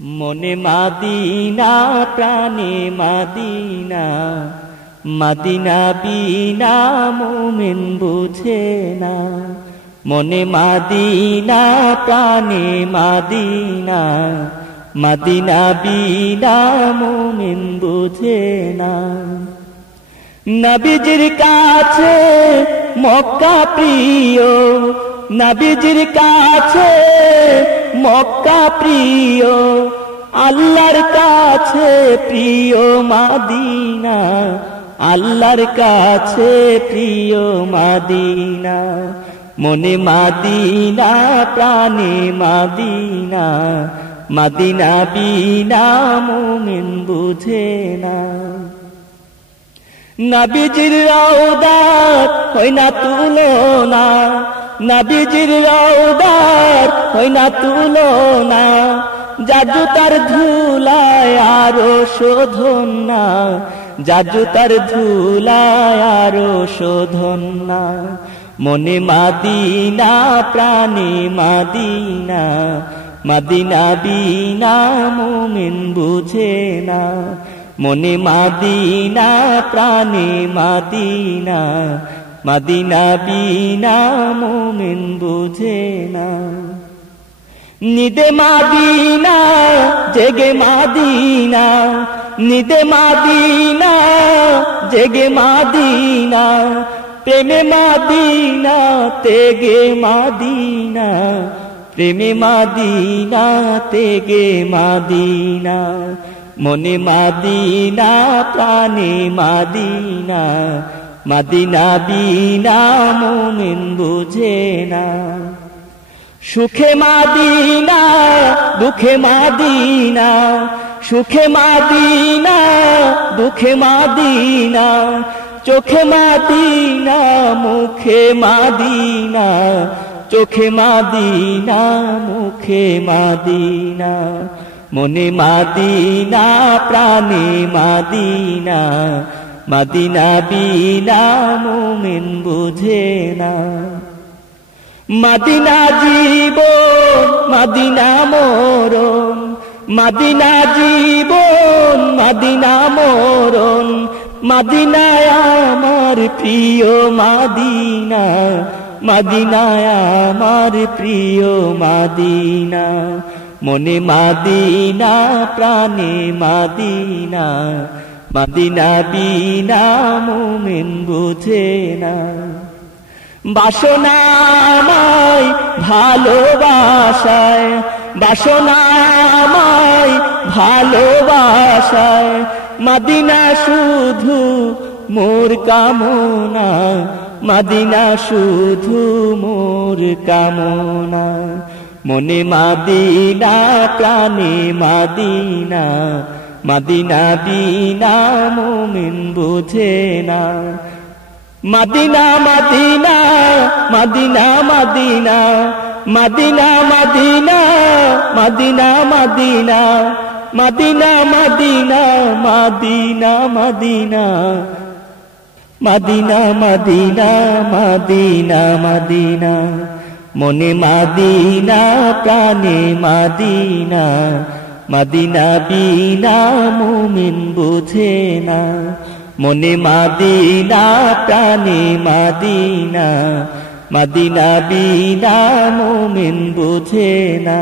মনে মাদিনা প্রাণে মাদিনা, মাদিনা বিনা মুমিন বুঝে না। মনে মাদিনা প্রাণে মাদিনা, মাদিনা বিনা মুমিন বুঝে না। নবীজির কাছে মক্কা প্রিয়, নবীজির কাছে মক্কা প্রিয়, আল্লাহর কাছে প্রিয় মাদিনা, আল্লাহর কাছে প্রিয় মাদিনা। মনে মাদিনা প্রাণে মাদিনা, মাদিনা বিনা মুমিন বুঝে না। নবীজির রওদার হয় না তুলনা, নবীজির রওদার হয় না তুলনা, জাদু তার ধুলায় আরো শোধন না, জাদু তার ধুলায় আরো শোধন না। মনে মাদিনা প্রাণে মাদিনা, মাদিনা বিনা মুমিন বুঝে না। মনে মাদিনা প্রাণে মাদিনা, মাদিনা বিনা মুমিন বুঝে না। নিদে মাদিনা জেগে মাদিনা, নিদে মাদিনা জেগে মাদিনা, প্রেমে মাদিনা তেগে মাদিনা, প্রেমে মাদিনা তেগে মাদিনা। মনে মাদিনা প্রাণে মাদিনা, মাদিনা বিনা মুমিন বুঝে না। সুখে মাদিনা দুঃখে মাদিনা, সুখে মাদিনা দুঃখে মাদিনা, চোখে মাদিনা মুখে মাদিনা, চোখে মাদিনা মুখে মাদিনা। মনে মাদিনা প্রাণে মাদিনা, মাদিনা বিনা মুমিন বুঝে না। মাদিনা জীবন মাদিনা মরণ, মাদিনা জীবন মাদিনা মরণ, মাদিনায় আমার প্রিয় মাদিনা, মাদিনায় আমার প্রিয় মাদিনা। মনে মাদিনা প্রাণে মাদিনা, মাদিনা বিনা মুমিন বুঝে না। বাসনাময় ভালোবাসায়, বাসনাময় ভালোবাসায়, মাদিনা শুধু মোর কামনা, মাদিনা শুধু মোর কামনা। মনে মাদিনা প্রাণে মাদিনা, মাদিনা বিনা মুমিন বুঝে না। মাদিনা মাদিনা মাদিনা মাদিনা, মাদিনা মাদিনা মাদিনা মাদিনা, মাদিনা মাদিনা মাদিনা মাদিনা, মাদিনা মাদিনা মাদিনা মাদিনা। মনে মাদিনা প্রাণে মাদিনা, মাদিনা বিনা মুমিন বুঝে না। মনে মাদিনা প্রাণে মাদিনা, মাদিনা বিনা মুমিন বুঝে না।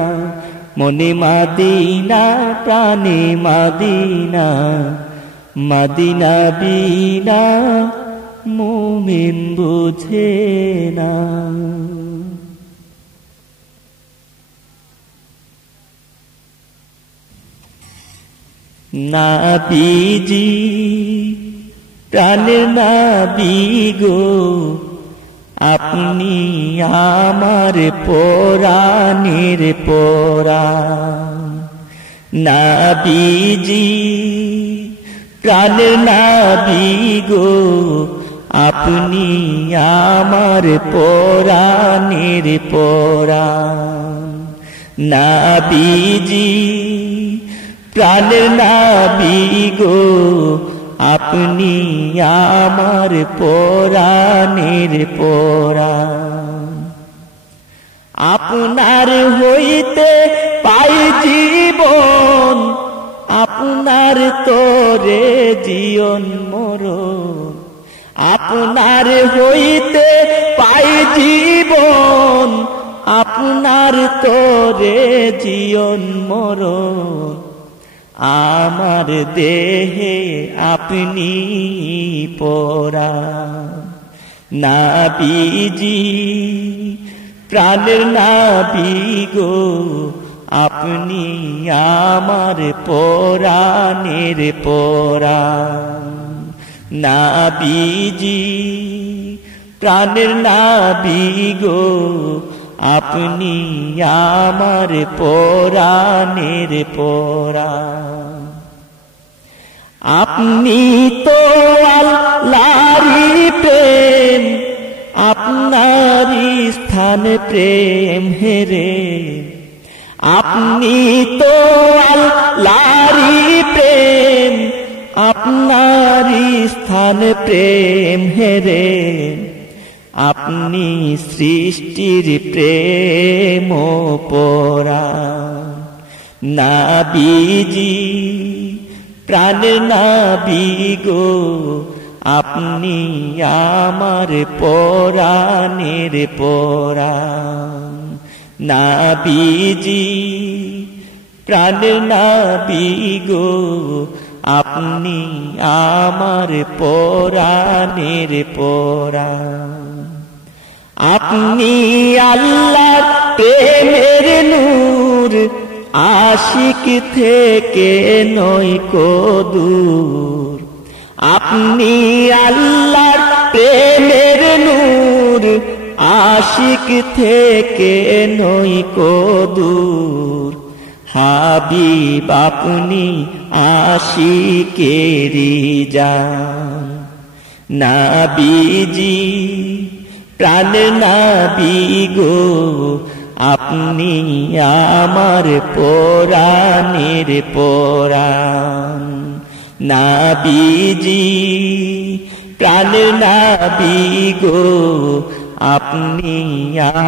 মনে মাদিনা প্রাণে মাদিনা, মাদিনা বিনা মুমিন বুঝে না। নাবিজি প্রাণের নাবি গো, আপনি আমার পরাণের পরাণ। নাবিজি প্রাণের নাবি গো, আপনি আমার পরাণের পরাণ। নাবিজি প্রাণের নাবি গো, আপনি আমার পরাণের পরাণ। আপনার হইতে পাই জীবন, আপনার তোরে জীবন মরণ, আপনার হইতে পাই জীবন, আপনার তোরে জীবন মরণ, আমার দেহে আপনি পরাণ। নবীজি প্রাণের নবী গো, আপনি আমার পরাণের পরাণ। নবীজি প্রাণের নবী গো, আপনি আমার পরাণের পরাণ। আপনি তো আল্লাহরই প্রেম, আপনারই স্থান প্রেম হেরে। আপনি তো আল্লাহরই প্রেম, আপনারই স্থান প্রেম হেরে। আপনি সৃষ্টির প্রেম পরাণ। নবীজি প্রাণের নবী গো, আপনি আমার পরাণের পরাণ। নবীজি প্রাণের নবী গো, আপনি আমার পরাণের পরাণ। আপনি আল্লাহর প্রেমের নূর, আশিক থেকে নয়কো দূর। আপনি আল্লাহর প্রেমের নূর, আশিক থেকে নয়কো দূর। হাবিব আপনি আশিকেরি জান। নবীজি প্রাণের নবী গো, আপনি আমার পরাণের পরাণ। নবীজি প্রাণের নবী গো, আপনি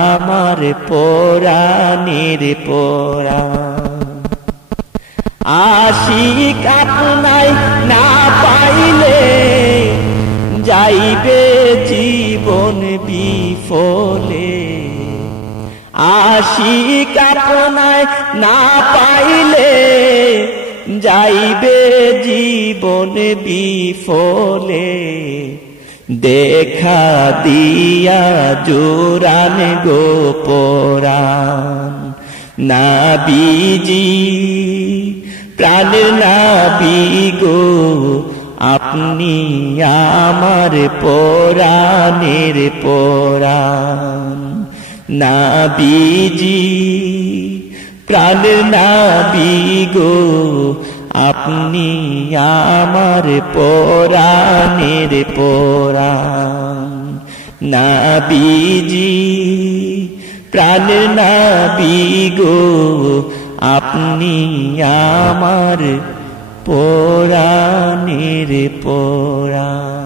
আমার পরাণের পরাণ। আশিক আপনায় না পাইলে, যাইবে জীবন বিফলে। আশিক আপনায় না পাইলে, যাইবে জীবন বিফলে। দেখা দিয়া জোরান গো পরাণ। নবীজি প্রাণের নবী গো, আপনি আমার পরাণের পরাণ। নবীজি প্রাণের নবী গো, আপনি আমার পরাণের পরাণ। নবীজি প্রাণের নবী গো, আপনি আমার পরাণের পরাণ।